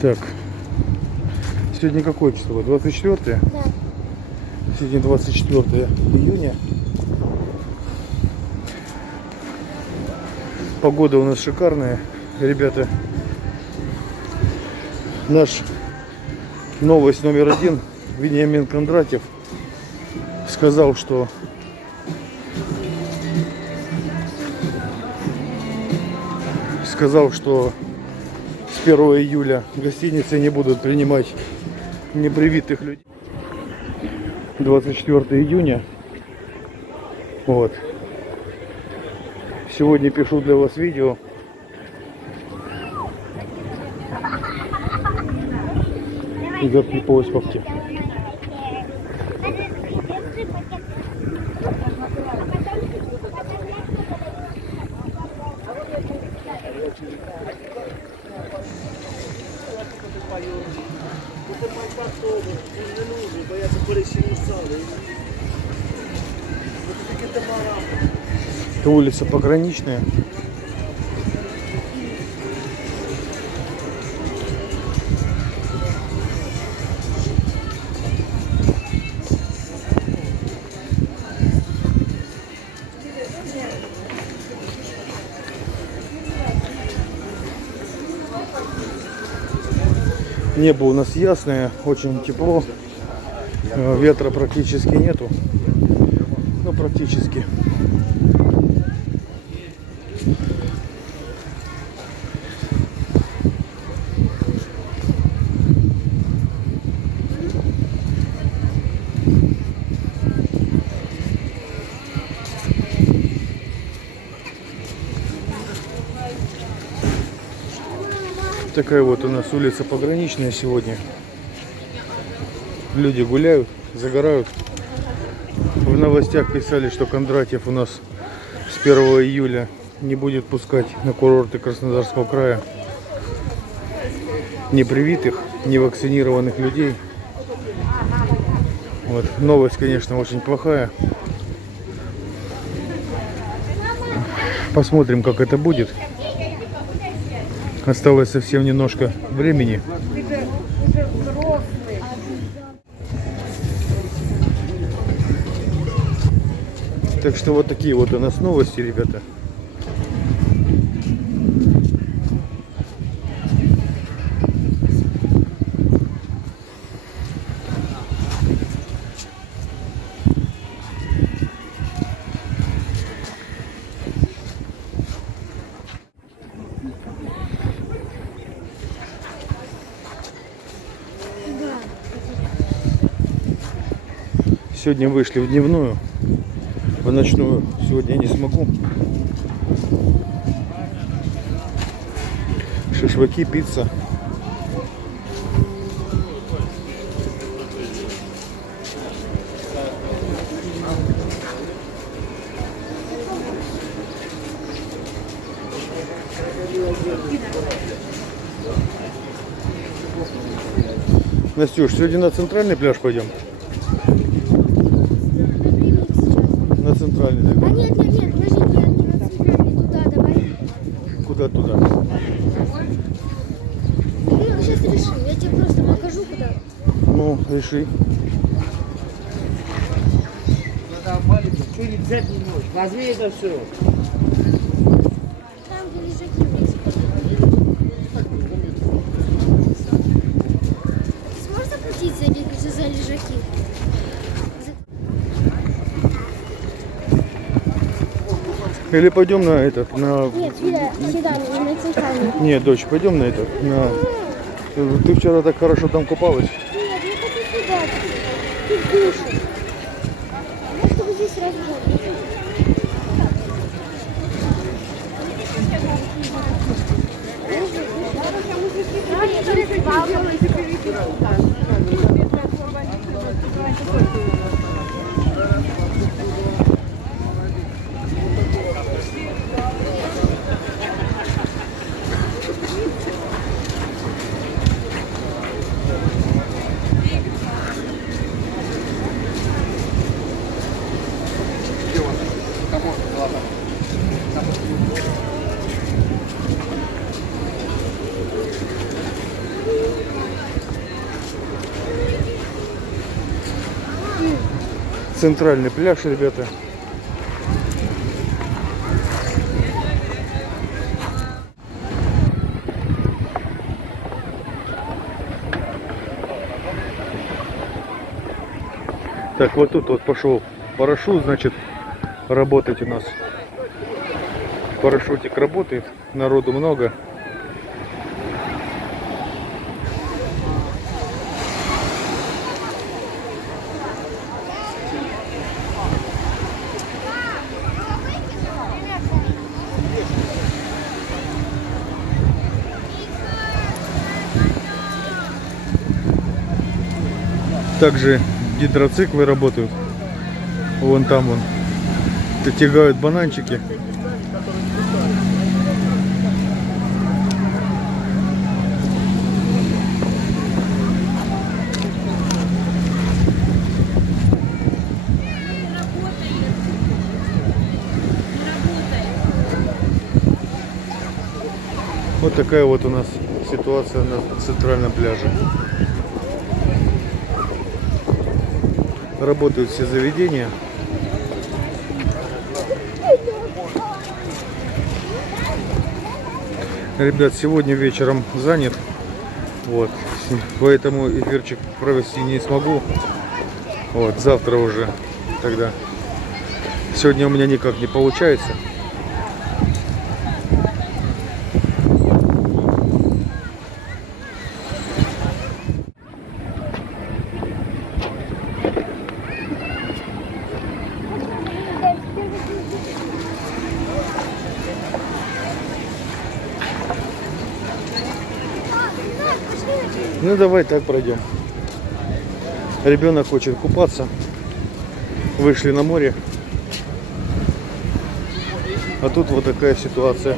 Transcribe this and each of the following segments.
Так, сегодня какое число? 24? Да. Сегодня 24 июня. Погода у нас шикарная, ребята. Наш новость номер один. Вениамин Кондратьев сказал, что с 1 июля гостиницы не будут принимать непривитых людей. 24 июня. Вот. Сегодня пишу для вас видео. Игорь по выставке. Это улица Пограничная. Небо у нас ясное, очень тепло, ветра практически нету, ну практически. Такая вот у нас улица Пограничная сегодня. Люди гуляют, загорают. В новостях писали, что Кондратьев у нас с 1 июля не будет пускать на курорты Краснодарского края непривитых, невакцинированных людей. Вот. Новость, конечно, очень плохая. Посмотрим, как это будет. Осталось совсем немножко времени. Так что вот такие вот у нас новости, ребята. Сегодня вышли в дневную, в ночную сегодня я не смогу. Шашлыки, пицца. Настюш, сегодня на центральный пляж пойдем? На центральный, да? А нет, подожди, я не на центральный, туда давай. Куда туда? Ну, сейчас решим, я тебе просто покажу, куда. Ну, реши. Что не взять не можешь? Возьми это все. Там, где лежаки есть. Ты сможешь заплатить за лежаки? Или пойдем на этот, на... Нет, сюда, не на центральный. Нет, дочь, пойдем на этот, на... Ты вчера так хорошо там купалась. Нет, я хочу сюда. Ты в душе. А чтобы здесь сразу же. Центральный пляж, ребята. Так, вот тут вот пошел парашют, значит, работать у нас. Парашютик работает, народу много. Также гидроциклы работают. Вон там вон тягают бананчики. Вот такая вот у нас ситуация на центральном пляже. Работают все заведения. Ребят, сегодня вечером занят. Вот. Поэтому эфирчик провести не смогу. Вот, завтра уже тогда. Сегодня у меня никак не получается. Ну давай так пройдем. Ребенок хочет купаться. Вышли на море. А тут вот такая ситуация.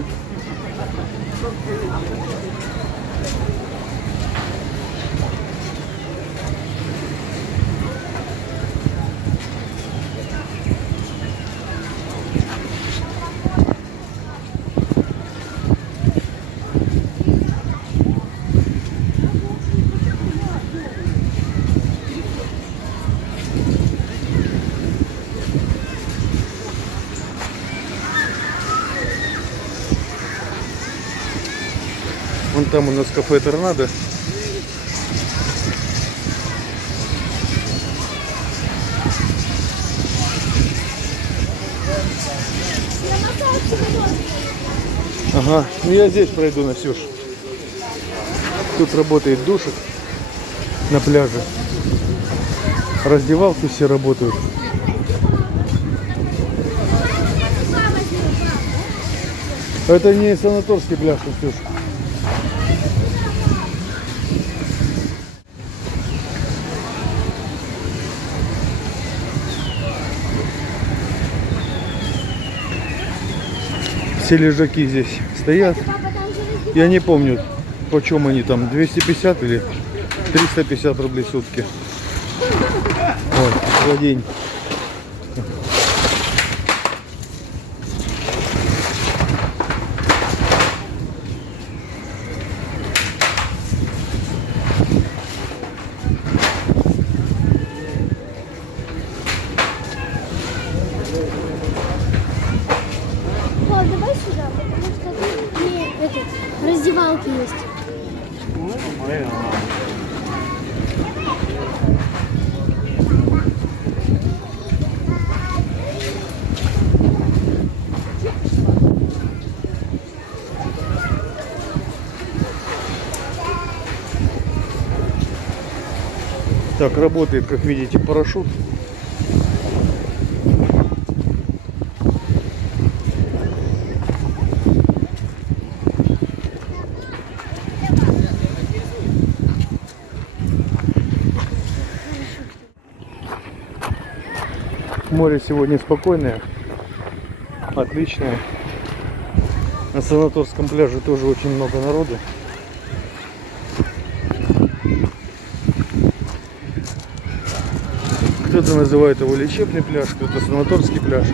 Вон там у нас кафе Торнадо. Ага, ну я здесь пройду, Насюш. Тут работает душик на пляже. Раздевалки все работают. Это не санаторский пляж, Настюш. Все лежаки здесь стоят. Я не помню, почем они там, 250 или 350 рублей в сутки. Вот, за день. Давай сюда, потому что тут не раздевалки есть. Так, работает, как видите, парашют. Море сегодня спокойное, отличное. На санаторском пляже тоже очень много народу. Кто-то называет его лечебный пляж, кто-то санаторский пляж.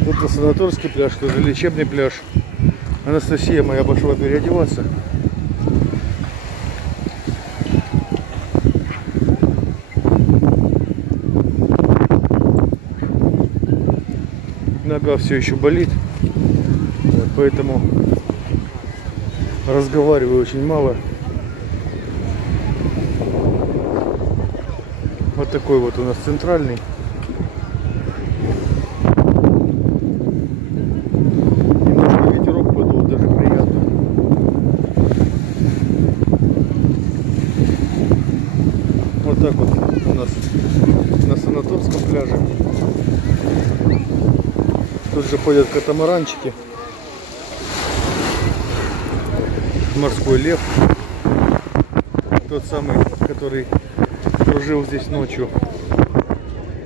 Кто-то санаторский пляж, кто-то лечебный пляж. Анастасия моя пошла переодеваться. нога все еще болит. Вот, поэтому разговариваю очень мало. Вот такой вот у нас центральный. Немножко ветерок подул, даже приятно. Вот так вот у нас на Санаторском пляже. Тут же ходят катамаранчики. Морской лев. Тот самый, который кружил здесь ночью,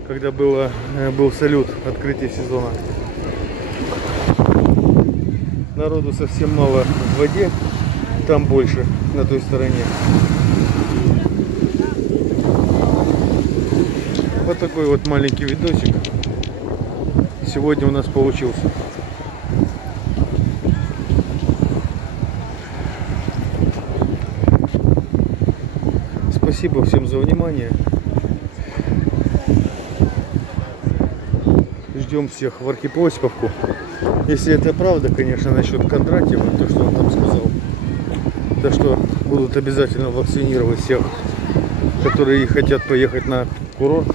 когда был салют открытия сезона. Народу совсем мало в воде, там больше, на той стороне. Вот такой вот маленький видосик сегодня у нас получился. Спасибо всем за внимание. Ждем всех в Архипосиповку. Если это правда, конечно, насчет Кондратьева, то, что он там сказал. То, что будут обязательно вакцинировать всех, которые хотят поехать на курорт.